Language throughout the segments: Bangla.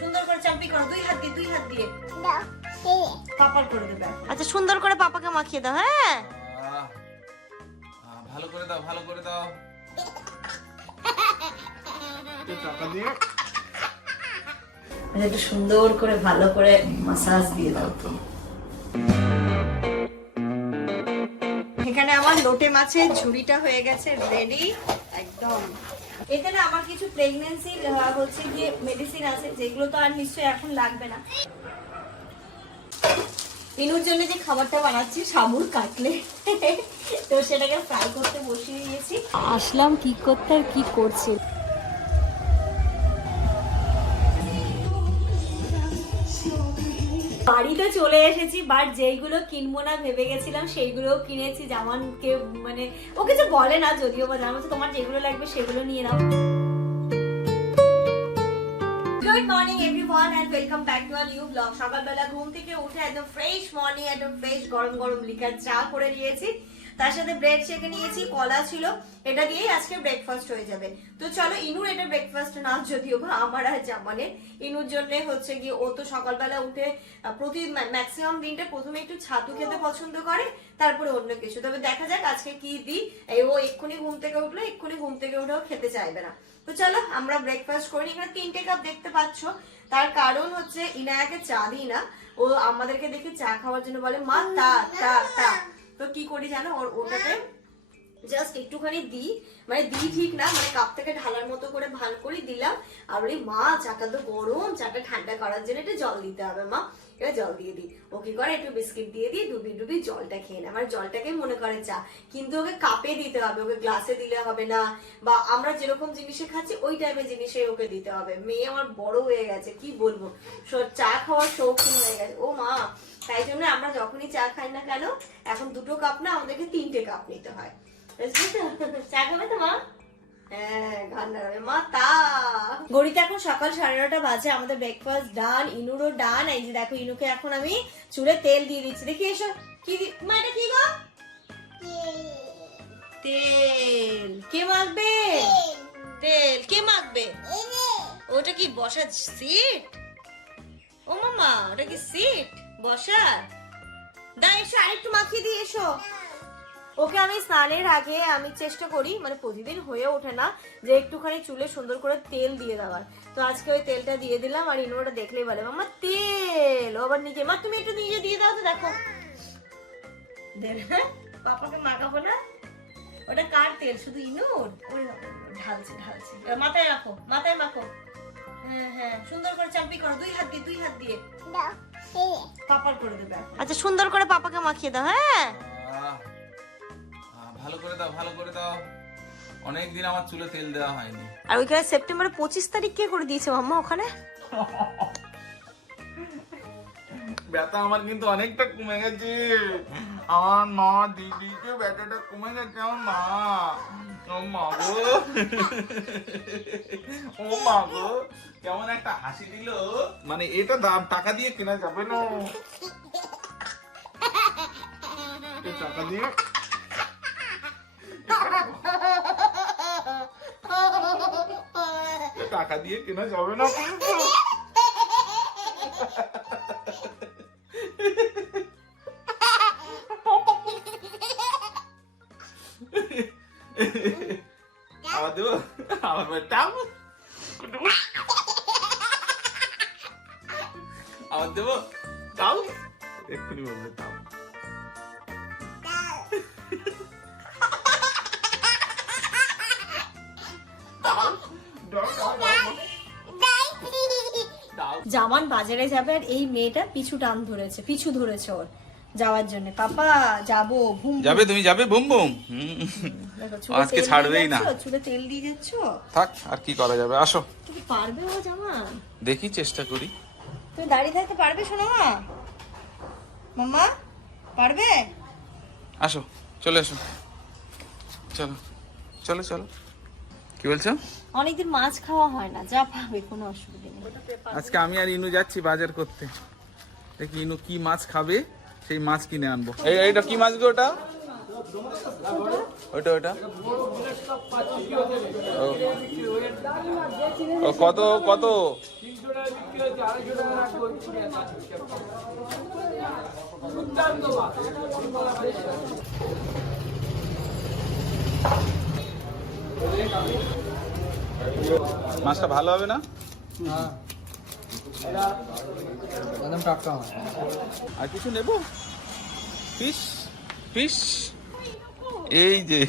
সুন্দর করে চাপি করো দুই হাত দিয়ে দুই হাত দিয়ে। পাপার করে দেবে আচ্ছা সুন্দর করে পাপাকে মাখিয়ে দাও হ্যাঁ? ভালো করে দাও ভালো করে দাও। একটু টাকা দিয়ে। একটু সুন্দর করে ভালো করে মাসাজ দিয়ে দাও তো। এখানে আমার লোটে মাছের ঝুড়িটা হয়ে গেছে রেডি একদম। এখানে আমার কিছু প্রেগনেন্সি হচ্ছে গিয়ে মেডিসিন আছে, যেগুলো তো আর নিশ্চয়ই এখন লাগবে না। ইনুর জন্য যে খাবারটা বানাচ্ছি সাবুর কাটলে। তো সেটাকে ফ্রাই করতে বসিয়ে দিয়েছি। আসলাম কি করতে আর কি করছে? বাড়িতে চলে এসেছি বাট যেইগুলো কিনবো না ভেবে গেছিলাম, সেইগুলোও কিনেছি। জামানকে মানে ও কিছু বলে না, যদিও বা জামান তোমার যেগুলো লাগবে, সেগুলো নিয়ে নাও। Good morning everyone and welcome back to our blog সকালবেলা ঘুম থেকে উঠে একদম ফ্রেশ মর্নিং একদম ফ্রেশ গরম গরম লিকার চা করে নিয়েছি। তার সাথে ব্রেড শেকে নিয়েছি, কলা ছিল। এটা দিয়েই আজকে ব্রেকফাস্ট হয়ে যাবে। তো চলো, ইনুর এটা ব্রেকফাস্ট না, যদিও বা আমার আর জামানের ইনুর জন্য হচ্ছে গিয়ে, ও তো সকালবেলা উঠে প্রতি ম্যাক্সিমাম দিনটা প্রথমে একটু ছাতু খেতে পছন্দ করে, তারপরে অন্য কিছু। তবে দেখা যাক আজকে কি দিই। ও এক্ষুনি ঘুম থেকে উঠল, এক্ষুনি ঘুম থেকে উঠেও খেতে চাইবে না। তো চলো, আমরা ব্রেকফাস্ট করি এখানে তিনটে কাপ দেখতে পাচ্ছ। তার কারণ হচ্ছে, ইনায়াকে চা দিই না। ও আমাদেরকে দেখে চা খাওয়ার জন্য বলে, মা, তা তা তা। তো কি করি জানো? ওর ওটাতে জাস্ট একটুখানি দিই মানে দিই ঠিক না মানে কাপ থেকে ঢালার মতো করে ভালো করে দিলাম। আর ওই মা চাটা তো গরম চাটা ঠান্ডা করার জন্য একটু জল দিতে হবে মা। এবার জল দিয়ে দিই। ও কি করে একটু বিস্কিট দিয়ে দিই, ডুবি ডুবি জলটা খেয়ে নেয়। আমার জলটাকে মনে করে চা। কিন্তু ওকে কাপে দিতে হবে, ওকে গ্লাসে দিলে হবে না। বা আমরা যেরকম জিনিসে খাচ্ছি, ওই টাইপের জিনিসে ওকে দিতে হবে। মেয়ে আমার বড় হয়ে গেছে, কি বলব? চা খাওয়ার শৌখিন হয়ে গেছে। ও মা, তাই জন্য আমরা যখনই চা খাই না কেন, এখন দুটো কাপ না আমাদেরকে তিনটে কাপ নিতে হয়? চা খাবে তো মা? গড়িতে এখন সকাল সাড়ে নটা বাজে আমাদের ব্রেকফাস্ট ডান ইনুরও ডান এই যে দেখো ইনুকে এখন আমি চুলে তেল দিয়ে দিচ্ছি। দেখি এসো কি মা এটা কি গো? তেল। কে মাখবে? তেল কে মাখবে? ওটা কি বসার সিট ও মামা ওটা কি সিট বসার? দা এসো আরেকটু মাখিয়ে দিয়ে এসো। ওকে আমি স্নানের আগে আমি চেষ্টা করি মানে প্রতিদিন হয়ে ওঠে না যে একটুখানি চুলে সুন্দর করে তেল দিয়ে দেওয়ার। তো আজকে ওই তেলটা দিয়ে দিলাম আর ইনোটা দেখলেই বলে মামা তেল! ও আবার নিজে মা তুমি একটু নিজে দিয়ে দাও তো দেখো। দেবে হ্যাঁ? পাপাকে মাখাবো না ওটা কার তেল? শুধু ইনুর? ঢালছে ঢালছে। মাথায় রাখো মাথায় মাখো। হ্যাঁ হ্যাঁ সুন্দর করে চাপি করো দুই হাত দিয়ে দুই হাত দিয়ে। পাপার করে দেবে আচ্ছা সুন্দর করে পাপাকে মাখিয়ে দাও হ্যাঁ। ভালো করে দাও ভালো করে দাও। অনেক দিন আমার চুলে তেল দেওয়া হয়নি। আর ওইখানে সেপ্টেম্বরের পঁচিশ তারিখ কে করে দিয়েছে মাম্মা ওখানে? ব্যথা আমার কিন্তু অনেকটা কমে গেছে। আমার মা দিদিকে ব্যথাটা কমে গেছে আমার মা। ও মা গো। ও মা গো। কেমন একটা হাসি দিল। মানে এটা দাম টাকা দিয়ে কেনা যাবে না। টাকা দিয়ে টাকা দিয়ে কেনা যাবে না বাজারে যাবে আর এই মেয়েটা পিছু টান ধরেছে পিছু ধরেছে ওর যাওয়ার জন্য। পাপা যাব ঘুম যাবে তুমি যাবে বুম দেখো, আজকে ছাড়বেই না। চুলে তেল দিয়ে যাচ্ছ? থাক আর কি করা যাবে? আসো। তুমি পারবে ও জামান দেখি চেষ্টা করি। তুমি দাঁড়িয়ে থাকতে পারবে শোনো মা মাম্মা পারবে? আসো চলে আসো। চলো চলো চলো। কি বলছো? অনেকদিন মাছ খাওয়া হয় না যা পাবে কোনো অসুবিধা নেই। আজকে আমি আর ইনু যাচ্ছি বাজার করতে। দেখি ইনু কি মাছ খাবে সেই মাছ কিনে আনব। এই এইটা কি মাছ গো ওটা? ওটা ওটা ও। ও কত কত? তিনশো টাকা মাছটা ভালো হবে না? একদম টাটকা আর কিছু নেব? ফিশ ফিশ এই যে।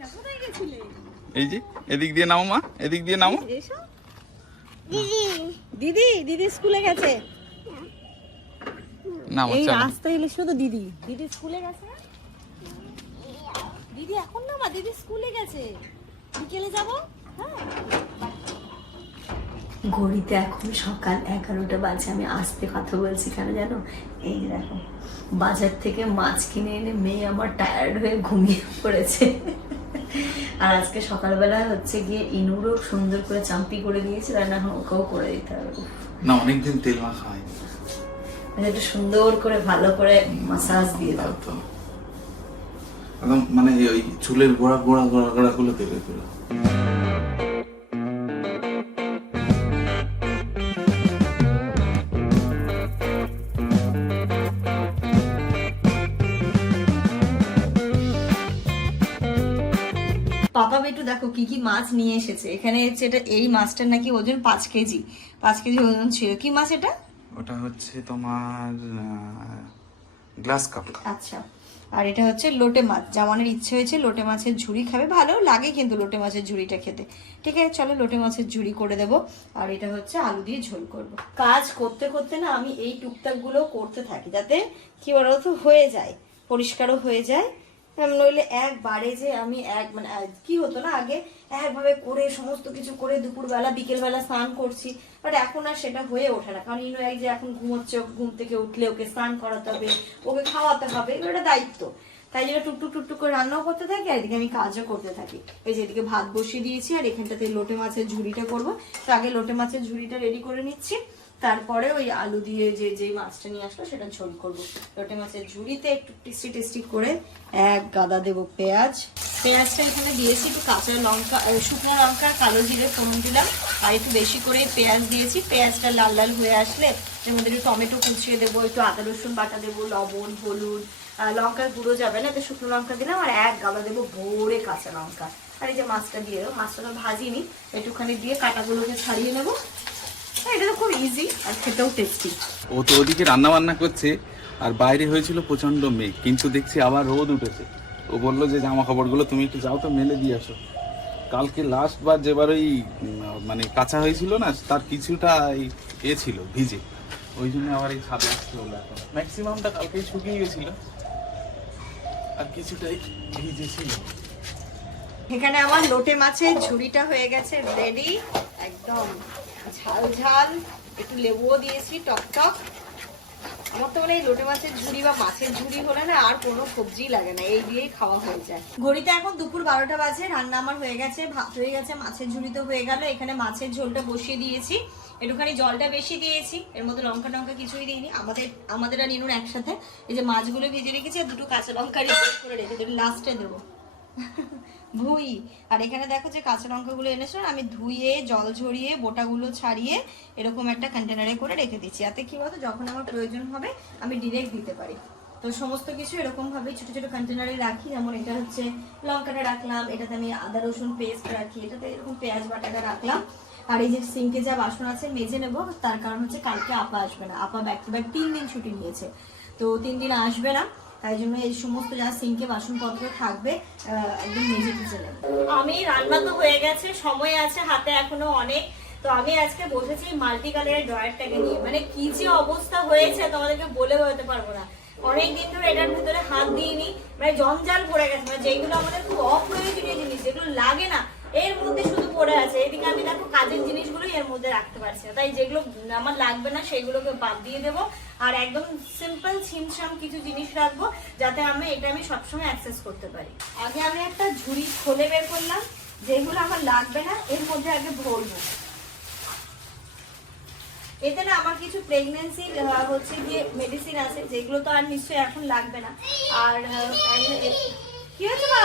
না এই যে এদিক দিয়ে নামো মা এদিক দিয়ে নামো। দিদি। দিদি দিদি স্কুলে গেছে। নামো এই চলো। রাস্তা এলে শুধু দিদি। দিদি স্কুলে গেছে? না? দিদি এখন না মা দিদি স্কুলে গেছে। বিকেলে যাব? হ্যাঁ। ঘড়িতে এখন সকাল এগারোটা বাজে আমি আসতে কথা বলছি কেন জানো? এই দেখো বাজার থেকে মাছ কিনে এনে মেয়ে আমার টায়ার্ড হয়ে ঘুমিয়ে পড়েছে। আর আজকে সকালবেলা হচ্ছে গিয়ে ইনুরও সুন্দর করে চাম্পি করে দিয়েছে রান্না ওকেও করে দিতে হবে। না অনেকদিন তেল মাখা হয় মানে একটু সুন্দর করে ভালো করে মাসাজ দিয়ে দাও। তো একদম মানে ওই চুলের গোড়া গোড়া গোড়া গোড়া গুলো তেলে পুরো। পাপা বেটু দেখো কি কি মাছ নিয়ে এসেছে। এখানে হচ্ছে এটা এই মাছটার নাকি ওজন পাঁচ কেজি। পাঁচ কেজি ওজন ছিল। কি মাছ এটা? ওটা হচ্ছে তোমার গ্লাস কাপ আচ্ছা। আর এটা হচ্ছে লোটে মাছ। জামানের ইচ্ছে হয়েছে লোটে মাছের ঝুড়ি খাবে। ভালো লাগে কিন্তু লোটে মাছের ঝুড়িটা খেতে। ঠিক আছে, চলো লোটে মাছের ঝুড়ি করে দেবো। আর এটা হচ্ছে আলু দিয়ে ঝোল করব। কাজ করতে করতে না আমি এই টুকটাকগুলো করতে থাকি যাতে কি বলতো হয়ে যায়, পরিষ্কারও হয়ে যায়। নইলে একবারে যে আমি এক মানে কি হতো না আগে? একভাবে করে, সমস্ত কিছু করে দুপুরবেলা, বিকেলবেলা স্নান করছি। বাট এখন আর সেটা হয়ে ওঠে না। কারণ ইনো এক যে এখন ঘুমোচ্ছে ঘুম থেকে উঠলে ওকে স্নান করাতে হবে, ওকে খাওয়াতে হবে, এগুলো একটা দায়িত্ব। তাই জন্য টুকটুক টুকটুক করে রান্নাও করতে থাকি, আর এদিকে আমি কাজও করতে থাকি। এই যে এদিকে ভাত বসিয়ে দিয়েছি, আর এখানটাতে লোটে মাছের ঝুড়িটা করব। তো আগে লোটে মাছের ঝুড়িটা রেডি করে নিচ্ছি। তারপরে ওই আলু দিয়ে যে যে মাছটা নিয়ে আসলো সেটা ঝোল করব। লোটে মাছের ঝুড়িতে একটু টেস্টি টেস্টি করে এক গাদা দেব পেঁয়াজ। পেঁয়াজটা এখানে দিয়েছি, একটু কাঁচা লঙ্কা শুকনো লঙ্কা, কালো জিরে, ফোড়ন দিলাম। আর একটু বেশি করে পেঁয়াজ দিয়েছি। পেঁয়াজটা লাল লাল হয়ে আসলে মধ্যে একটু টমেটো কুচিয়ে দেবো, একটু আদা, রসুন বাটা দেবো, লবণ, হলুদ। লঙ্কার গুঁড়ো যাবে না তো শুকনো লঙ্কা দিলাম আর এক গাদা দেবো ভোরে কাঁচা লঙ্কা। আর এই যে মাছটা দিয়ে দেবো মাছটা তো ভাজিনি, একটুখানি দিয়ে কাটাগুলোকে ছাড়িয়ে নেব। এটা তো খুব ইজি আর খেতেও টেস্টি ও তো ওদিকে রান্না বান্না করছে আর বাইরে হয়েছিল প্রচণ্ড মেঘ কিন্তু দেখছি আবার রোদ উঠেছে। ও বলল যে জামা কাপড়গুলো তুমি একটু যাও তো মেলে দিয়ে আসো। কালকে লাস্ট বার যেবার ওই মানে কাঁচা হয়েছিল না তার কিছুটা এই এ ছিল ভিজে। ওই জন্য আবার এই ছাদে আসতে হলো এখন। ম্যাক্সিমামটা কালকেই শুকিয়ে গেছিল আর কিছুটাই ভিজে ছিল। এখানে আমার লোটে মাছের ঝুড়িটা হয়ে গেছে রেডি একদম। ঝাল ঝাল, একটু লেবুও দিয়েছি, টক টক। আমার তো মানে লোটে মাছের ঝুড়ি বা মাছের ঝুড়ি হলে না আর কোনো লাগে না, এই দিয়েই খাওয়া হয়ে যায়। ঘড়িতে এখন দুপুর বারোটা বাজে, রান্না আমার হয়ে গেছে, ভাত হয়ে গেছে, মাছের ঝুড়ি তো হয়ে গেল, এখানে মাছের ঝোলটা বসিয়ে দিয়েছি। একটুখানি জলটা বেশি দিয়েছি, এর মধ্যে লঙ্কা টঙ্কা কিছুই দিইনি, আমাদের আমাদের আর নিনুন একসাথে। এই যে মাছগুলো ভেজে রেখেছি, আর দুটো কাঁচা লঙ্কা করে রেখে দেবো লাস্টে দেবো। ভুই আর এখানে দেখো যে কাঁচা লঙ্কাগুলো এনেছো আমি ধুয়ে, জল ঝরিয়ে, বোটাগুলো ছাড়িয়ে এরকম একটা কন্টেনারে করে রেখে দিচ্ছি। যাতে কি বলতো, যখন আমার প্রয়োজন হবে, আমি ডিরেক্ট দিতে পারি। তো সমস্ত কিছু এরকম ভাবে ছোট ছোট কন্টেনারে রাখি। যেমন এটা হচ্ছে লঙ্কাটা রাখলাম, এটাতে আমি আদা, রসুন পেস্ট রাখি, এটাতে এরকম পেঁয়াজ বাটাটা রাখলাম। আর এই যে সিঙ্কে যা বাসন আছে, মেজে নেব, তার কারণ হচ্ছে কালকে আপা আসবে না। আপা ব্যাক টু ব্যাক তিন দিন ছুটি নিয়েছে। তো তিন দিন আসবে না। তাই জন্য এই সমস্ত যা সিঙ্কে বাসনপত্র থাকবে একদম টুজে নেব। আমি রান্না তো হয়ে গেছে, সময় আছে, হাতে এখনও অনেক। তো আমি আজকে বসেছি মাল্টি কালারের ড্রয়ারটাকে নিয়ে। মানে কি যে অবস্থা হয়েছে তোমাদেরকে বলে বলতে পারব না। অনেকদিন ধরে এটার ভিতরে হাত দিইনি মানে জঞ্জাল পড়ে গেছে। মানে যেগুলো আমাদের খুব অপ্রয়োজনীয় জিনিস, যেগুলো লাগে না এর মধ্যে শুধু পড়ে আছে। এদিকে আমি দেখো কাজের জিনিসগুলো এর মধ্যে রাখতে পারছি না। তাই যেগুলো আমার লাগবে না, সেগুলোকে বাদ দিয়ে দেবো। আর একদম সিম্পল ছিমছাম কিছু জিনিস রাখব, যাতে আমি এটা আমি সবসময় অ্যাক্সেস করতে পারি। আগে আমি একটা ঝুড়ি খুলে বের করলাম, যেগুলো আমার লাগবে না, এর মধ্যে আগে ভরবো। এতে না আমার কিছু প্রেগনেন্সি হচ্ছে গিয়ে মেডিসিন আছে, যেগুলো তো আর নিশ্চয়ই এখন লাগবে না। আর কি হয়েছে মা?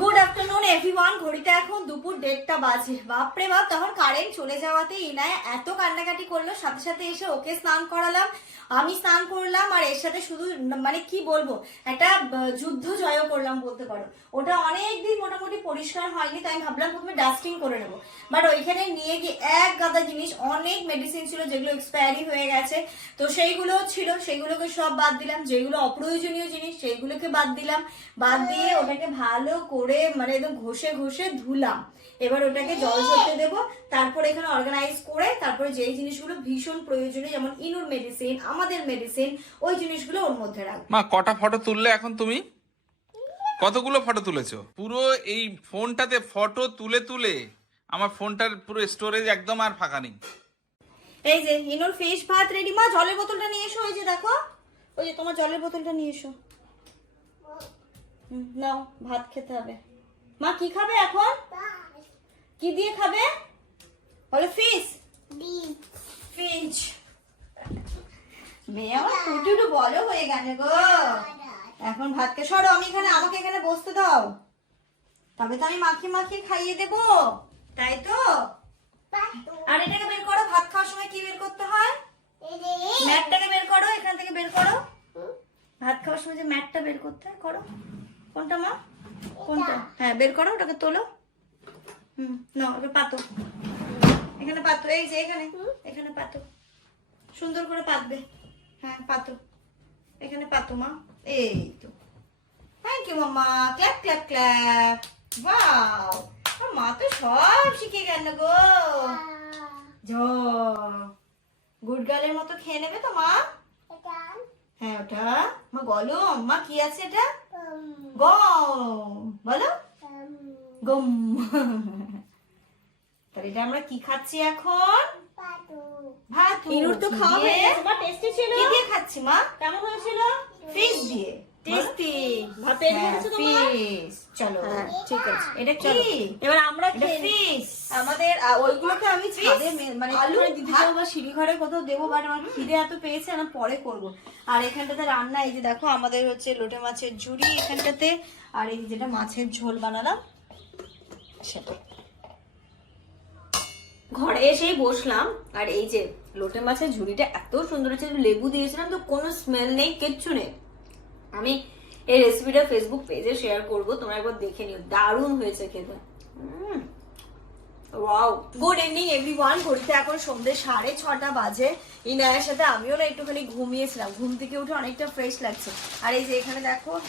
গুড আফটারনুন এভরিওয়ান ঘড়িতে এখন দুপুর দেড়টা বাজে। বাপরে বাপ, তখন কারেন্ট চলে যাওয়াতে ইনায় এত কান্নাকাটি করল, সাথে সাথে এসে ওকে স্নান করালাম। আমি স্নান করলাম আর এর সাথে শুধু মানে কি বলব, একটা যুদ্ধ জয় করলাম বলতে পারো। ওটা অনেক দিন মোটামুটি পরিষ্কার হয়নি, তাই আমি ভাবলাম প্রথমে ডাস্টিং করে নেব। বাট ওইখানে নিয়ে গিয়ে এক গাদা জিনিস, অনেক মেডিসিন ছিল, যেগুলো এক্সপায়ারি হয়ে গেছে। তো সেইগুলো ছিল, সেইগুলোকে সব বাদ দিলাম। যেগুলো অপ্রয়োজনীয় জিনিস, সেইগুলোকে বাদ দিলাম। বাদ দিয়ে ওটাকে ভালো করে মানে একদম ঘষে ঘষে ধুলাম। এবার ওটাকে জল ঝরতে দেবো তারপর এখানে অর্গানাইজ করে তারপরে যেই জিনিসগুলো ভীষণ প্রয়োজনীয় যেমন ইনুর মেডিসিন আমাদের মেডিসিন ওই জিনিসগুলো ওর মধ্যে রাখব। মা কটা ফটো তুললে এখন তুমি? কতগুলো ফটো তুলেছো? পুরো এই ফোনটাতে ফটো তুলে তুলে আমার ফোনটার পুরো স্টোরেজ একদম আর ফাঁকা নেই। এই যে ইনুর ফিশ ভাত রেডি মা জলের বোতলটা নিয়ে এসো ওই যে দেখো ওই যে তোমার জলের বোতলটা নিয়ে এসো। নাও ভাত খেতে হবে। মা কি খাবে এখন? কি দিয়ে খাবে? বলে ফিশ? ফিঞ্চ মেয়ে আমার টুটু টু বড় হয়ে গেছে গো। এখন ভাতকে সরো আমি এখানে আমাকে এখানে বসতে দাও। তবে তো আমি মাখিয়ে মাখিয়ে খাইয়ে দেবো তাই তো? আর এটাকে বের করো ভাত খাওয়ার সময় কি বের করতে হয়? ম্যাটটাকে বের করো এখান থেকে বের করো। ভাত খাওয়ার সময় যে ম্যাটটা বের করতে হয় করো। কোনটা মা? কোনটা? হ্যাঁ বের করো ওটাকে তোলো। হুম না ওটা পাতো। এখানে পাতো এই যে এখানে এখানে পাতো। সুন্দর করে পাতবে। হ্যাঁ পাতো। এখানে পাতো মা। এই তো। থ্যাংক ইউ মামা ক্ল্যাপ ক্ল্যাপ ক্ল্যাপ। ওয়াও মা তো সব শিখে গেল গো। জ গুড গার্লের মতো খেয়ে নেবে তো মা? হ্যাঁ ওটা। মা গলম মা কি আছে এটা? গম। বলো। গম। তাহলে এটা আমরা কি খাচ্ছি এখন? ভাত। ইনুর তো খাওয়া হয়ে গেছে। মা টেস্টি ছিল। কি দিয়ে খাচ্ছি মা? কেমন হয়েছিল? ফিশ দিয়ে। টেস্টি ভাত পেট তোমার? চলো হ্যাঁ ঠিক আছে। এটা কি এবার আমরা এটা খেয়ে নিই। ফিশ আমাদের ওইগুলোকে আমি ছাদে মানে আলু, একটুখানি যাব বা সিঁড়ি ঘরে কোথাও দেবো বাট আমার খিদে এত পেয়েছে আমি পরে করব। আর এখানটাতে রান্না এই যে দেখো আমাদের হচ্ছে লোটে মাছের ঝুড়ি এখানটাতে আর এই যেটা মাছের ঝোল বানালাম সেটা। ঘরে এসেই বসলাম আর এই যে লোটে মাছের ঝুড়িটা এত সুন্দর হচ্ছে লেবু দিয়েছিলাম তো কোনো স্মেল নেই কিচ্ছু নেই। আমি এই রেসিপিটা ফেসবুক পেজে শেয়ার করব, তোমরা একবার দেখে নিও। দারুণ হয়েছে খেতে। ওয়াও গুড ইভিনিং এভরিওয়ান ঘড়িতে এখন সন্ধ্যে সাড়ে ছটা বাজে। ইনায়ের সাথে আমিও না একটুখানি ঘুমিয়েছিলাম। ঘুম থেকে উঠে অনেকটা ফ্রেশ লাগছে। আর এই যে এখানে দেখো,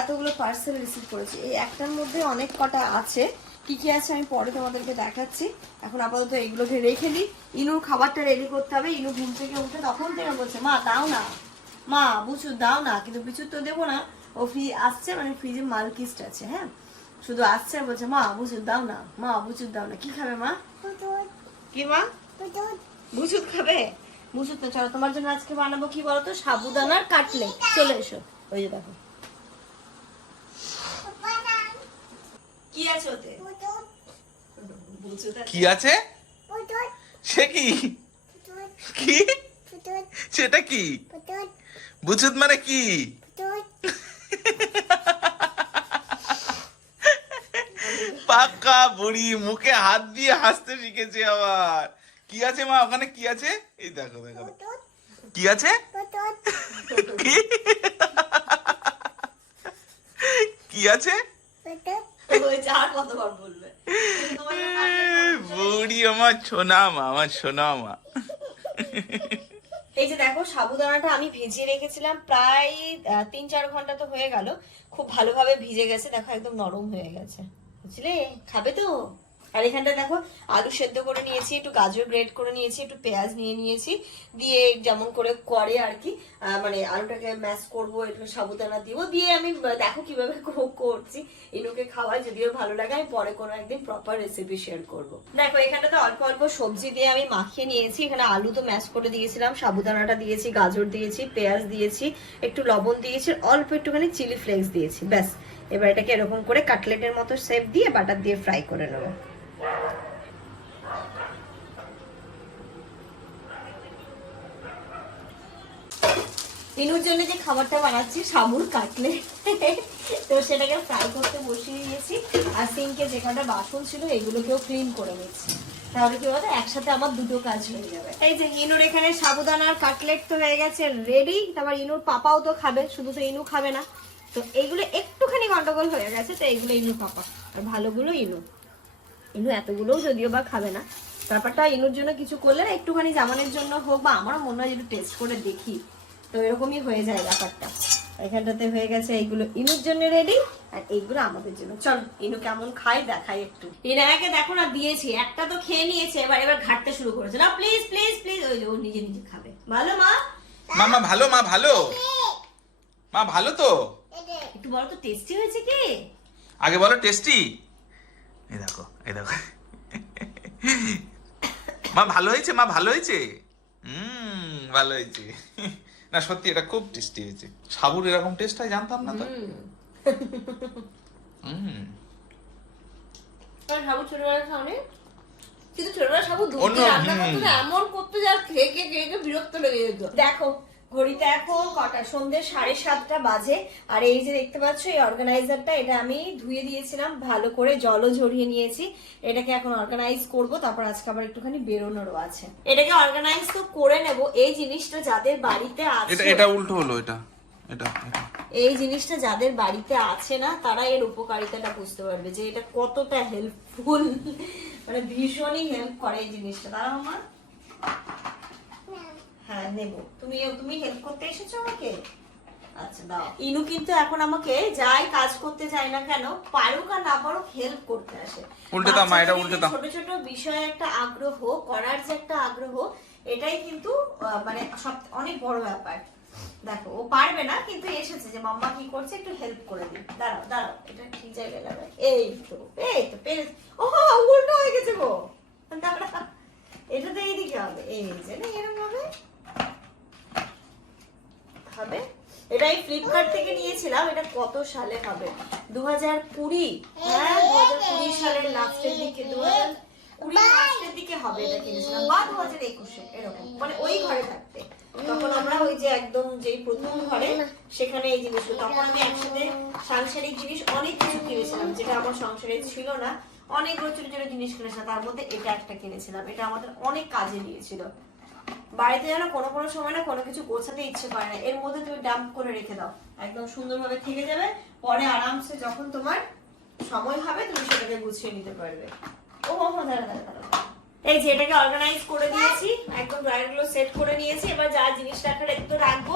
এতগুলো পার্সেল রিসিভ করেছি। এই একটার মধ্যে অনেক কটা আছে। কি কি আছে আমি পরে তোমাদেরকে দেখাচ্ছি। এখন আপাতত এগুলোকে রেখে দিই। ইনুর খাবারটা রেডি করতে হবে। ইনু ঘুম থেকে উঠে তখন থেকে বলছে, মা, দাও না। মা বুচুর দাও না কিন্তু বিচুর তো দেবো না। ও ফ্রি আসছে মানে ফ্রিজে মালকিস্ট আছে হ্যাঁ? শুধু আসছে আর বলছে মা বুচুর দাও না মা বুচুর দাও না। কি খাবে মা? কি মা? বুচুর খাবে? বুচুর তো চলো তোমার জন্য আজকে বানাবো কি বলতো? সাবুদানার কাটলেট চলে এসো। ওই যে দেখো। কি আছে ওতে? কি আছে? সে কি? কি? সেটা কি? বুঝুত মানে কি? পাক্কা বুড়ি মুখে হাত দিয়ে হাসতে শিখেছে আবার। কি আছে মা ওখানে? কি আছে? এই দেখো দেখো কি আছে? কি? আছে? বুড়ি আমার সোনা মা আমার সোনা মা এই যে দেখো, সাবুদানাটা আমি ভিজিয়ে রেখেছিলাম, প্রায় তিন চার ঘণ্টা তো হয়ে গেল। খুব ভালোভাবে ভিজে গেছে, দেখো একদম নরম হয়ে গেছে। বুঝলে? খাবে তো? আর এখানটা দেখো, আলু সেদ্ধ করে নিয়েছি, একটু গাজর গ্রেট করে নিয়েছি, একটু পেঁয়াজ নিয়ে নিয়েছি, দিয়ে যেমন করে করে আর কি মানে আলুটাকে ম্যাশ করব, একটু সাবুদানা দিব, দিয়ে আমি দেখো কীভাবে করছি। ইনুকে খাওয়াই, যদিও ভালো লাগে, আমি পরে কোনো একদিন প্রপার রেসিপি শেয়ার করব। দেখো, এখানটাতে অল্প অল্প সবজি দিয়ে আমি মাখিয়ে নিয়েছি, এখানে আলু তো ম্যাশ করে দিয়েছিলাম, সাবুদানাটা দিয়েছি, গাজর দিয়েছি, পেঁয়াজ দিয়েছি, একটু লবণ দিয়েছি, অল্প একটুখানি চিলি ফ্লেক্স দিয়েছি, ব্যাস। এবার এটাকে এরকম করে কাটলেটের মতো শেপ দিয়ে বাটার দিয়ে ফ্রাই করে নেব। ইনুর জন্য যে খাবারটা বানাচ্ছি সাবুর কাটলে। তো সেটাকে ফ্রাই করতে বসিয়ে দিয়েছি। আর সিঙ্কে যে কটা বাসন ছিল, এগুলোকেও ক্লিন করে নিচ্ছি। তাহলে কি বলতো, একসাথে আমার দুটো কাজ হয়ে যাবে। এই যে ইনুর এখানে সাবুদানার কাটলেট তো হয়ে গেছে রেডি তারপর ইনুর পাপাও তো খাবে, শুধু তো ইনু খাবে না। তো এইগুলো একটুখানি গন্ডগোল হয়ে গেছে, তো এইগুলো ইনুর পাপা। আর ভালোগুলো ইনু। ইনু এতগুলোও যদিও বা খাবে না। ব্যাপারটা ইনুর জন্য কিছু করলে না, একটুখানি জামানের জন্য হোক বা আমারও মনে হয় একটু টেস্ট করে দেখি। তো এরকমই হয়ে যায় ব্যাপারটা। এখানটাতে হয়ে গেছে এইগুলো। ইনুর জন্য রেডি আর এইগুলো আমাদের জন্য। চল ইনু কেমন খায় দেখাই একটু। ইনায়াকে দেখো না দিয়েছি। একটা তো খেয়ে নিয়েছে এবার এবার ঘাটতে শুরু করেছে। না প্লিজ প্লিজ প্লিজ ওই ও নিজে নিজে খাবে। ভালো মা? মা মা ভালো মা ভালো। মা ভালো তো? একটু বলো তো টেস্টি হয়েছে কি? আগে বলো টেস্টি এই দেখো এই দেখো। মা ভালো হয়েছে? মা ভালো হয়েছে? হুম ভালো হয়েছে। না সত্যি এটা খুব টেস্টি হয়েছে। সাবুর এরকম টেস্ট হয় জানতাম না তো। হুম। আর সাবু ছোটবেলায় খাওনি। কিন্তু ছোটবেলা সাবু দুধ অন্য- রান্না করতো এমন করতে যা খেয়ে খেয়ে খেয়ে খেয়ে বিরক্ত লেগে যেত। দেখো ঘড়িতে এখন কটা? সন্ধ্যে সাড়ে সাতটা বাজে। আর এই যে দেখতে পাচ্ছ এই অর্গানাইজারটা এটা আমি ধুয়ে দিয়েছিলাম ভালো করে জলও ঝরিয়ে নিয়েছি। এটাকে এখন অর্গানাইজ করব তারপর আজকে আবার একটুখানি বেরোনোরও আছে। এটাকে অর্গানাইজ তো করে নেব এই জিনিসটা যাদের বাড়িতে আছে এটা উল্টো হলো এটা এই জিনিসটা যাদের বাড়িতে আছে না তারা এর উপকারিতাটা বুঝতে পারবে যে এটা কতটা হেল্পফুল মানে ভীষণই হেল্প করে এই জিনিসটা। তারা আমার নেব। তুমি তুমি হেল্প করতে এসেছ আমাকে? আচ্ছা দাও। ইনু কিন্তু এখন আমাকে যাই কাজ করতে চায় না কেন পারুক আর না পারুক হেল্প করতে আসে। উল্টে দাও মা, উল্টে দাও। ছোট ছোট বিষয়ে একটা আগ্রহ করার যে একটা আগ্রহ এটাই কিন্তু মানে সব অনেক বড় ব্যাপার। দেখো ও পারবে না কিন্তু এসেছে যে মাম্মা কি করছে একটু হেল্প করে দিই। দাঁড়াও দাঁড়াও এটা ঠিক জায়গায় লাগাই এই তো এই তো পেরে ও উল্টো হয়ে গেছে গো। দাঁড়াও এটা তো এইদিকে হবে এই যে না এরকম হবে? হবে এটা আমি ফ্লিপকার্ট থেকে নিয়েছিলাম এটা কত সালে হবে? দু হাজার কুড়ি। হ্যাঁ দু হাজার কুড়ি সালের লাস্টের দিকে দু হাজার কুড়ি লাস্টের দিকে হবে এটা কিনেছিলাম বা দু হাজার একুশে এরকম। মানে ওই ঘরে থাকতে তখন আমরা ওই যে একদম যেই প্রথম ঘরে সেখানে এই জিনিসগুলো তখন আমি একসাথে সাংসারিক জিনিস অনেক কিছু কিনেছিলাম যেটা আমার সংসারে ছিল না। অনেকগুলো ছোট ছোট জিনিস কিনেছিলাম তার মধ্যে এটা একটা কিনেছিলাম এটা আমাদের অনেক কাজে দিয়েছিল বাড়িতে যেন কোনো কোনো সময় না কোনো কিছু গোছাতে ইচ্ছে করে না। এর মধ্যে তুমি ডাম্প করে রেখে দাও। একদম সুন্দরভাবে থেকে যাবে। পরে আরামসে যখন তোমার সময় হবে, তুমি সেটাকে গুছিয়ে নিতে পারবে। ও দাঁড়া দাঁড়া দাঁড়া। এই যে এটাকে অর্গানাইজ করে দিয়েছি। একদম ড্রয়ারগুলো সেট করে নিয়েছি। এবার যা জিনিস রাখার একটু রাখব।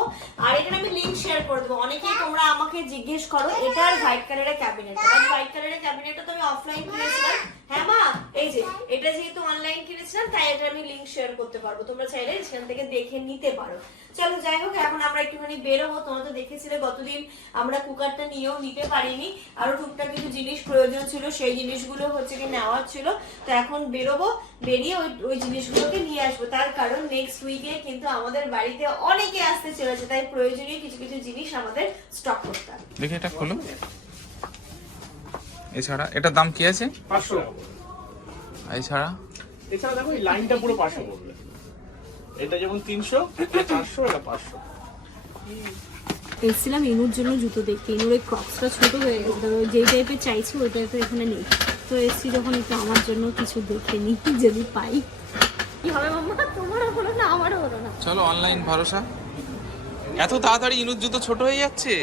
আর এখানে আমি লিঙ্ক শেয়ার করে দেবো। অনেকেই তোমরা আমাকে জিজ্ঞেস করো এটার হোয়াইট কালারের ক্যাবিনেট হোয়াইট কালারের ক্যাবিনেটটা তো আমি অফলাইন কিনেছিলাম। হ্যাঁ মা? এই যে, এটা যেহেতু অনলাইন কিনেছিলাম, তাই এটা আমি লিঙ্ক শেয়ার করতে পারব। তোমরা চাইলে সেখান থেকে দেখে নিতে পারো। চলো যাই হোক, এখন আমরা একটুখানি বেরোবো। তোমরা তো দেখেছিলে গতদিন আমরা কুকারটা নিয়েও নিতে পারিনি। আরও টুকটাক কিছু জিনিস প্রয়োজন ছিল, সেই জিনিসগুলো হচ্ছে কি নেওয়ার ছিল। তো এখন বেরোবো। বেরিয়ে ওই ওই জিনিসগুলোকে নিয়ে আসব। তার কারণ নেক্সট উইকে কিন্তু আমাদের বাড়িতে অনেকে আসতে চলেছে তাই প্রয়োজনীয় কিছু কিছু জিনিস আমাদের স্টক করতে হবে। দেখি এটা খোলো এছাড়া এটার দাম কি আছে? পাঁচশো এছাড়া? এছাড়া দেখো এই লাইনটা পুরো পাঁচশো পড়বে এটা যেমন তিনশো এটা চারশো এটা পাঁচশো। এসেছিলাম ইনুর জন্য জুতো দেখতে। ইনুর ওই ক্রক্সটা ছোট হয়ে গেছে। যেই টাইপের চাইছি ওই টাইপের এখানে নেই। তো এসছি যখন একটু আমার জন্য কিছু দেখে নিই যদি পাই। কি হবে মাম্মা? তোমারও হলো না আমারও হলো না। চলো অনলাইন ভরসা। এত তাড়াতাড়ি ইনুর জুতো ছোট হয়ে যাচ্ছে?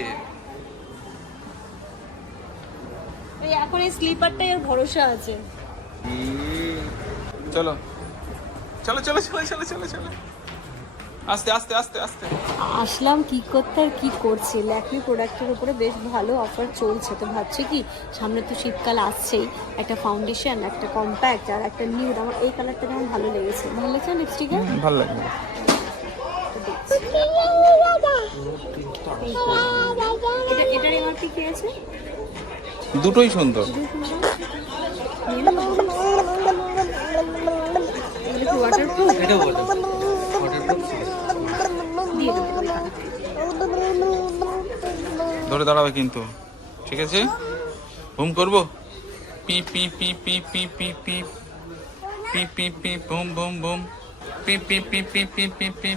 ওই এখন এই স্লিপারটাই আর ভরসা আছে। চলো। চলো চলো চলো চলো চলো চলো। আস্তে আস্তে আস্তে আস্তে। আসলাম কি করতে আর কি করছি? ল্যাকমি প্রোডাক্টের উপরে বেশ ভালো অফার চলছে। তো ভাবছি কি সামনে তো শীতকাল আসছেই। একটা ফাউন্ডেশন একটা কম্প্যাক্ট আর একটা নিউড আমার এই কালারটা আমার ভালো লেগেছে? ভালো লেগেছে লিপস্টিকের ভালো লাগবে এটা এটার এমআরপি কি আছে? দুটোই সুন্দর। ওয়াটারপ্রুফ এটা বলো ধরে দাঁড়াবে কিন্তু ঠিক আছে হুম করব পি পি পি পি পি পি পি পি পি পি বুম বুম বুম পি পি পি পি পি পি পি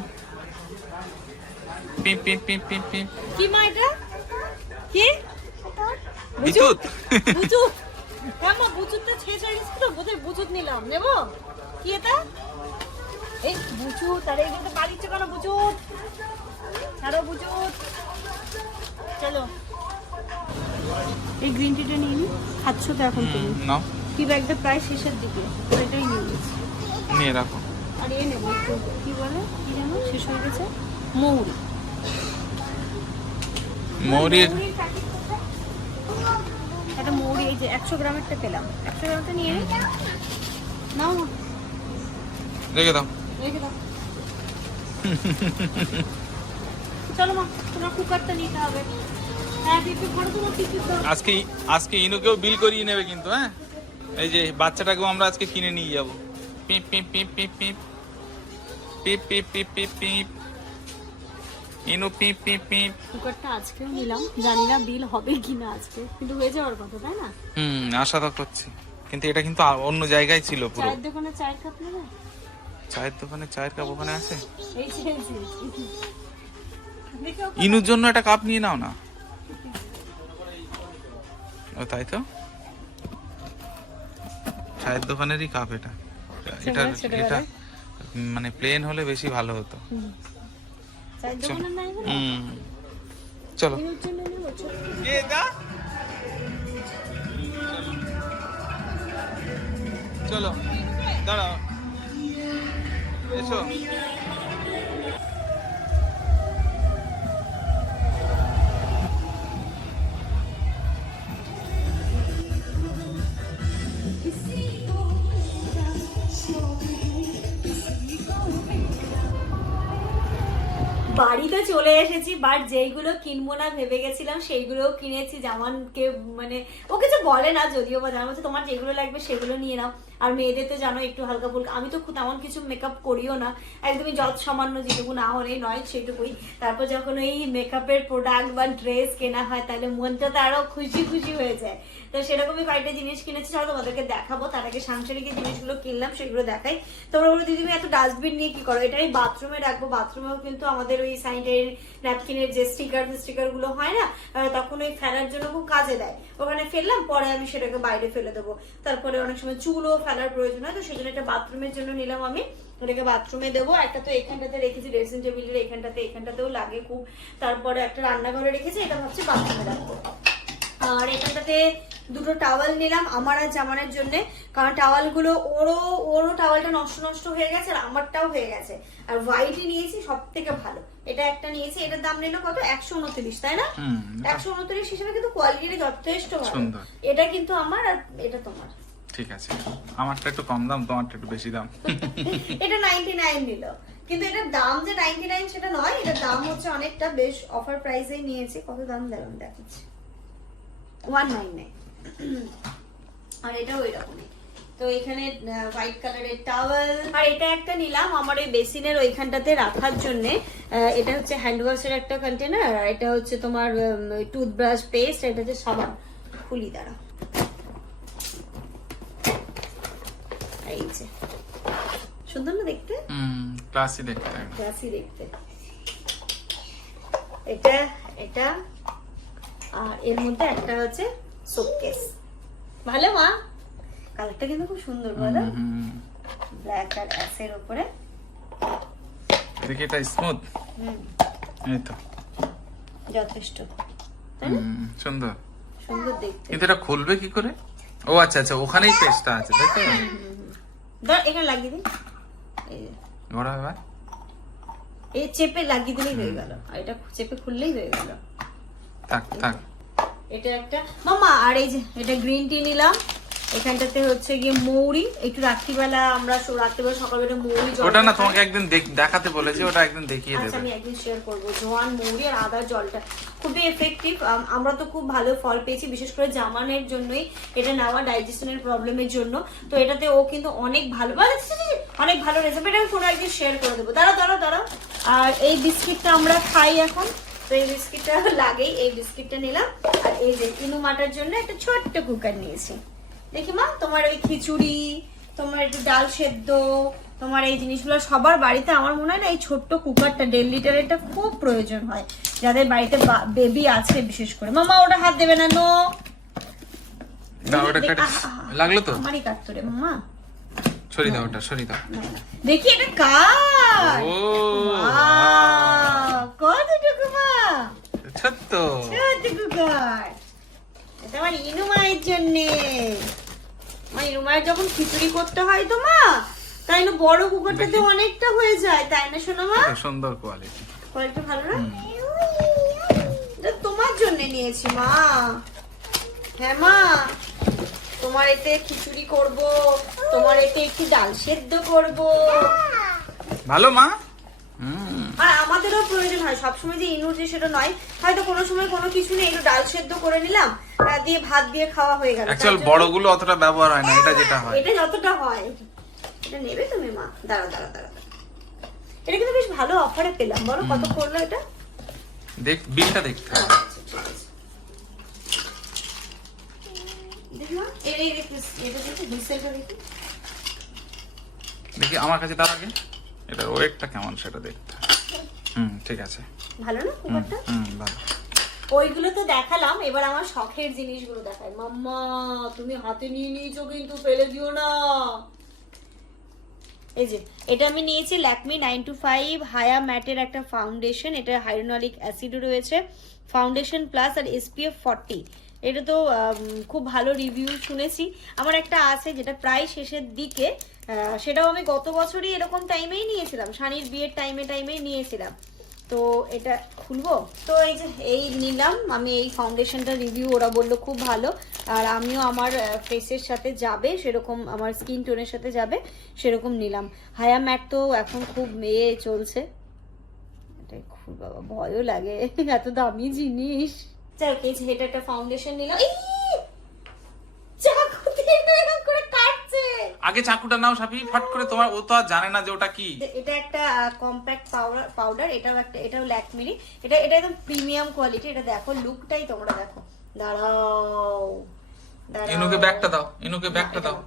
পিপ পিপ পিপ পিপ পিপ কি মা এটা কি বিদ্যুৎ হ্যাঁ বুচুতটা হয়ে তো বোধহয় বুচুত নিলাম নেব কি এটা এই বুচুত আরে এগুলো বাড়ির বুচুত বুচুত চলো। এই গ্রিন টিটা নিয়ে নি খাচ্ছ তো এখন তুমি নাও। কি ব্যাগটা প্রায় শেষের দিকে তো এটাই নিয়ে নিচ্ছি। নিয়ে রাখো। আর এ নেব কি বলে কি যেন শেষ হয়ে গেছে। মৌরি। কোথায়? একটা মৌরি এই যে একশো গ্রামেরটা পেলাম। একশো গ্রামটা নিয়ে নি। নাও। না রেখে দাও। রেখে দাও। চলো মা তোমার কুকারটা নিতে হবে। আজকে আজকে ইনুকেও বিল করিয়ে নেবে কিন্তু হ্যাঁ? এই যে বাচ্চাটাকেও আমরা আজকে কিনে নিয়ে যাব। পিপ পিপ পিপ পিপ পিপ। পিপ পিপ পিপ পিপ পিপ। ইনু পিপ পিপ পিপ। কুকারটা আজকেও নিলাম। জানি না বিল হবে কিনা আজকে। কিন্তু হয়ে যাওয়ার কথা তাই না? হুম আশা তো করছি। কিন্তু এটা কিন্তু অন্য জায়গায় ছিল পুরো। চায়ের দোকানে চায়ের কাপ নেবে? চায়ের দোকানে চায়ের কাপ ওখানে আছে? ইনুর জন্য একটা কাপ নিয়ে নাও না। তাই তো? চায়ের দোকানেরই কাপ এটা। এটা এটা মানে প্লেন হলে বেশি ভালো হতো। চলো। চলো। দাঁড়াও। এসো। বাড়িতে চলে এসেছি বাট যেইগুলো কিনবো না ভেবে গেছিলাম, সেইগুলোও কিনেছি। জামানকে মানে ও কিছু বলে না, যদিও বা জামান তোমার যেগুলো লাগবে সেগুলো নিয়ে নাও। আর মেয়েদের তো জানো একটু হালকা ফুলকা। আমি তো তেমন কিছু মেকআপ করিও না। একদমই যত সামান্য যেটুকু না হলে নয় সেটুকুই। তারপর যখন ওই মেকআপের প্রোডাক্ট বা ড্রেস কেনা হয়, তাহলে মনটা তো আরও খুশি খুশি হয়ে যায়। তো সেরকমই কয়েকটা জিনিস কিনেছি। চলো তোমাদেরকে দেখাবো। তার আগে সাংসারিক জিনিসগুলো কিনলাম, সেগুলো দেখাই। তোমরা বলো দিদি এত ডাস্টবিন নিয়ে কি করো? এটা আমি বাথরুমে রাখব। বাথরুমেও কিন্তু আমাদের ওই স্যানিটারি ন্যাপকিনের যে স্টিকার স্টিকারগুলো হয় না তখন ওই ফেলার জন্য খুব কাজে দেয়। ওখানে ফেললাম, পরে আমি সেটাকে বাইরে ফেলে দেবো। তারপরে অনেক সময় চুলও ফেলার প্রয়োজন হয় তো সেই জন্য একটা বাথরুমের জন্য নিলাম আমি। ওটাকে বাথরুমে দেবো। একটা তো এখানটাতে রেখেছি ড্রেসিং টেবিলের এখানটাতে এখানটাতেও লাগে খুব। তারপরে একটা রান্নাঘরে রেখেছি এটা ভাবছি বাথরুমে রাখব। আর এখানটাতে দুটো টাওয়াল নিলাম আমার আর জামানের জন্য। কারণ টাওয়ালগুলো ওরও ওরও টাওয়ালটা নষ্ট নষ্ট হয়ে গেছে আর আমারটাও হয়ে গেছে। আর হোয়াইটই নিয়েছি সব থেকে ভালো। এটা একটা নিয়েছি এটার দাম নিল কত? একশো উনত্রিশ তাই না? একশো উনত্রিশ হিসেবে কিন্তু কোয়ালিটি যথেষ্ট ভালো। এটা কিন্তু আমার আর এটা তোমার। ঠিক আছে। আমারটা একটু কম দাম তোমারটা একটু বেশি দাম। এটা নাইনটি নাইন নিল। কিন্তু এটার দাম যে নাইনটি নাইন সেটা নয় এটার দাম হচ্ছে অনেকটা। বেশ অফার প্রাইসেই নিয়েছি। কত দাম দেবেন দেখাচ্ছি। ওয়ান নাইন নাইন আর এটাও ওই রকমই তো এখানে হোয়াইট কালারের টাওয়েল আর এটা একটা নিলাম আমার এই বেসিনের ওইখানটাতে রাখার জন্য। এটা হচ্ছে হ্যান্ড ওয়াশের একটা কন্টেনার আর এটা হচ্ছে তোমার টুথব্রাশ পেস্ট এটা হচ্ছে সাবান। খুলি দ্বারা এই যে সুন্দর না দেখতে? হুম ক্লাসই দেখতে ক্লাসি দেখতে। এটা এটা আর এর মধ্যে একটা হচ্ছে ভালো মা? কালারটা কিন্তু খুব সুন্দর বলো। ব্ল্যাক আর অ্যাসের উপরে। দেখি এটা স্মুথ হুম। এই তো। যথেষ্ট। সুন্দর। সুন্দর দেখতে। কিন্তু এটা খুলবে কি করে? ও আচ্ছা আচ্ছা ওখানেই পেস্টটা আছে তাই তো? ধর এখানে লাগিয়ে দিন। ঘোরা চেপে লাগিয়ে দিলেই হয়ে গেল। আর এটা চেপে খুললেই হয়ে গেল। থাক থাক। এটা একটা মামা আর এই যে এটা গ্রিন টি নিলাম। এখানটাতে হচ্ছে গিয়ে মৌরি। একটু রাত্রিবেলা আমরা রাত্রিবেলা সকালবেলা মৌরি জল ওটা না তোমাকে একদিন দেখাতে বলেছি ওটা একদিন দেখিয়ে আচ্ছা দেবে। আমি একদিন শেয়ার করব। জোয়ান মৌরি আর আদার জলটা। খুবই এফেক্টিভ আমরা তো খুব ভালো ফল পেয়েছি বিশেষ করে জামানের জন্যই এটা নেওয়া ডাইজেশনের প্রবলেমের জন্য। তো এটাতে ও কিন্তু অনেক ভালো অনেক ভালো রেসিপি এটা আমি কোনো একদিন শেয়ার করে দেবো। দাঁড়াও দাঁড়াও দাঁড়াও। আর এই বিস্কিটটা আমরা খাই এখন। তো এই বিস্কিটটা লাগেই। এই বিস্কিটটা নিলাম। আর এই যে কিনু মাটার জন্য একটা ছোট্ট কুকার নিয়েছি। দেখি মা তোমার ওই খিচুড়ি তোমার একটু ডাল সেদ্ধ তোমার এই জিনিসগুলো সবার বাড়িতে আমার মনে হয় না এই ছোট্ট কুকারটা দেড় লিটারের এটা খুব প্রয়োজন হয়। যাদের বাড়িতে বেবি আছে বিশেষ করে। মামা ওটা হাত দেবে না নো। দাও ওটা কাটে লাগল তো? আমারই কাটতো রে মামা। সরি দাও ওটা সরি দাও। দেখি এটা কার? ও। কতটুকু মা। ছোট্ট কতটুকু কার? এটা আমার ইনু জন্যে। ইনু মায়ের যখন খিচুড়ি করতে হয় তো মা তাই না বড় কুকারটাতে অনেকটা হয়ে যায় তাই না শোনো মা? সুন্দর কোয়ালিটি কয়েকটা ভালো না? এটা তোমার জন্য নিয়েছি মা। হ্যাঁ মা তোমার এতে খিচুড়ি করব তোমার এতে একটু ডাল সেদ্ধ করব। ভালো মা? হুম। আর আমাদেরও প্রয়োজন হয়। সবসময় যে ইনুর যে সেটা নয় হয়তো কোনো সময় কোনো কিছু নেই একটু ডাল সেদ্ধ করে নিলাম দিয়ে ভাত দিয়ে খাওয়া হয়ে গেল। অ্যাকচুয়াল বড়গুলো অতটা ব্যবহার হয় না এটা যেটা হয়। এটা যতটা হয় এটা নেবে তুমি মা? দাঁড়া দাঁড়া দাঁড়া। এটা কিন্তু বেশ ভালো অফারে পেলাম। বলো কত করল এটা? দেখ বিলটা দেখতে হবে দেখি এটা আমার কাছে তার আগে। এটার ওয়েটটা কেমন সেটা দেখতে। হুম ঠিক আছে। ভালো না কুকারটা হুম ভালো। ওইগুলো তো দেখালাম এবার আমার শখের জিনিসগুলো দেখাই। মাম্মা তুমি হাতে নিয়ে নিয়েছো কিন্তু ফেলে দিও না। এই যে এটা আমি নিয়েছি ল্যাকমি নাইন টু ফাইভ হায়া ম্যাটের একটা ফাউন্ডেশন এটা হাইড্রোনলিক অ্যাসিডও রয়েছে। ফাউন্ডেশন প্লাস আর এসপিএফ ফর্টি এটা তো খুব ভালো রিভিউ শুনেছি। আমার একটা আছে যেটা প্রায় শেষের দিকে সেটাও আমি গত বছরই এরকম টাইমেই নিয়েছিলাম। শানির বিয়ের টাইমে টাইমেই নিয়েছিলাম। তো এটা খুলবো? তো এই যে, এই নিলাম। আমি এই ফাউন্ডেশনটা রিভিউ ওরা বলল খুব ভালো। আর আমিও আমার ফেসের সাথে যাবে, সেরকম আমার স্কিন টোনের সাথে যাবে, সেরকম নিলাম। হায়া ম্যাট তো এখন খুব মেয়ে চলছে। এটাই খুব বাবা, ভয়ও লাগে। এত দামি জিনিস। যাই হোক, এই যে এটা একটা ফাউন্ডেশন নিলাম। আগে চাকুটা নাও সাপি ফট করে তোমার ও তো আর জানে না যে ওটা কি। এটা একটা কম্প্যাক্ট পাউডার পাউডার এটাও একটা এটাও ল্যাকমিরি এটা এটা একদম প্রিমিয়াম কোয়ালিটি এটা দেখো লুকটাই তোমরা দেখো। দাঁড়াও। ইনুকে ব্যাগটা দাও ইনুকে ব্যাগটা দাও।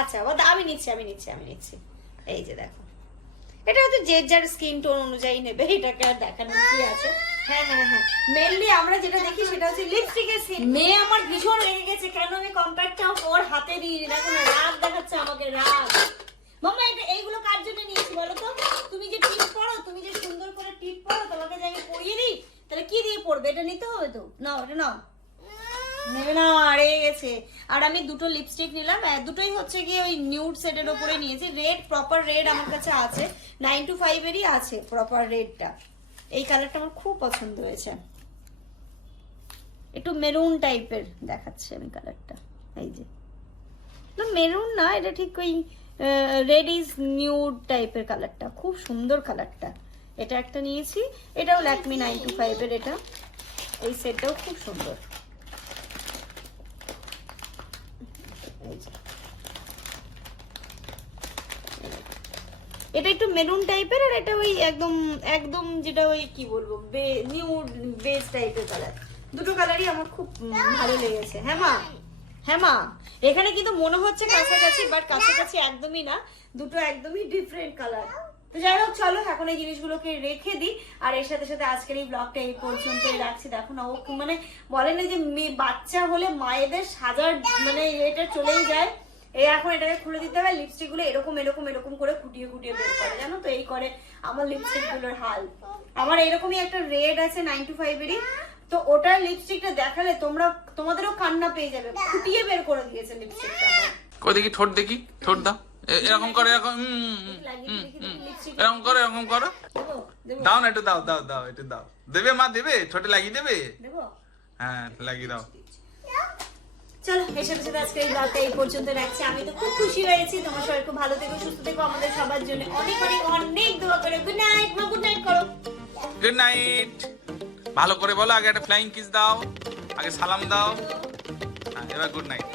আচ্ছা আমি নিচ্ছি আমি নিচ্ছি আমি নিচ্ছি। এই যে দেখো। এটা হয়তো যে যার স্কিন টোন অনুযায়ী নেবে এটাকে আর দেখানোর কি আছে? হ্যাঁ হ্যাঁ হ্যাঁ। মেনলি আমরা যেটা দেখি সেটা হচ্ছে লিপস্টিকের সিন মেয়ে আমার ভীষণ রেগে গেছে কেন আমি ওর হাতে দিয়ে দিই? দেখো না রাগ দেখাচ্ছে আমাকে রাগ। মাম্মা এটা এইগুলো কার জন্য নিয়েছি বলো তো? তুমি যে টিপ তুমি যে সুন্দর করে টিপ তোমাকে যে আমি পরিয়ে দিই তাহলে কি দিয়ে পড়বে এটা নিতে হবে তো? নাও এটা নাও। নেবে না রেগে গেছে আর আমি দুটো লিপস্টিক নিলাম দুটোই হচ্ছে গিয়ে ওই নিউড সেটের ওপরে নিয়েছি। রেড প্রপার রেড আমার কাছে আছে। নাইন টু ফাইভেরই আছে প্রপার রেডটা এই কালারটা আমার খুব পছন্দ হয়েছে। একটু মেরুন টাইপের দেখাচ্ছে আমি কালারটা এই যে। না মেরুন না, এটা ঠিক ওই রেড ইজ নিউড টাইপের কালারটা খুব সুন্দর কালারটা এটা একটা নিয়েছি। এটাও ল্যাকমি নাইন টু ফাইভের এটা। এই সেটটাও খুব সুন্দর এই যে। এটা একটু মেরুন টাইপের আর এটা ওই একদম একদম যেটা ওই কি বলব নিউ বেজ টাইপের কালার দুটো কালারই আমার খুব ভালো লেগেছে। হ্যাঁ মা? হ্যাঁ মা? এখানে কিন্তু মনে হচ্ছে কাছাকাছি বাট কাছাকাছি একদমই না। দুটো একদমই ডিফারেন্ট কালার তো যাই হোক চলো এখন এই জিনিসগুলোকে রেখে দিই। আর এর সাথে সাথে আজকের এই ব্লগটা এই পর্যন্তই রাখছি। দেখো না ও মানে বলে না যে মেয়ে বাচ্চা হলে মায়েদের সাজার মানে এটা চলেই যায়। এই এখন এটাকে খুলে দিতে হবে লিপস্টিকগুলো এরকম এরকম এরকম করে খুঁটিয়ে খুঁটিয়ে বের করে। জানো তো এই করে আমার লিপস্টিকগুলোর হাল। আমার এরকমই একটা রেড আছে নাইন টু ফাইভেরই তো ওটার লিপস্টিকটা দেখালে তোমরা তোমাদেরও কান্না পেয়ে যাবে। খুঁটিয়ে বের করে দিয়েছে লিপস্টিকটা কই দেখি ঠোঁট দেখি ঠোঁট দাও। এরকম করে এরকম এরকম করো এরকম করো। দাও না একটু দাও দাও দাও একটু দাও। দেবে মা দেবে? ঠোঁটে লাগিয়ে দেবে? হ্যাঁ লাগিয়ে দাও। চলো আজকে এই ব্লগটা এই পর্যন্ত রাখছি। আমি তো খুব খুশি হয়েছি। তোমার সবাই খুব ভালো থেকো সুস্থ থেকো। আমাদের সবার জন্য অনেক অনেক অনেক দোয়া করে। গুড নাইট মা গুড নাইট করো। গুড নাইট ভালো করে বলো আগে একটা ফ্লাইং কিস দাও আগে সালাম দাও। হ্যাঁ এবার গুড নাইট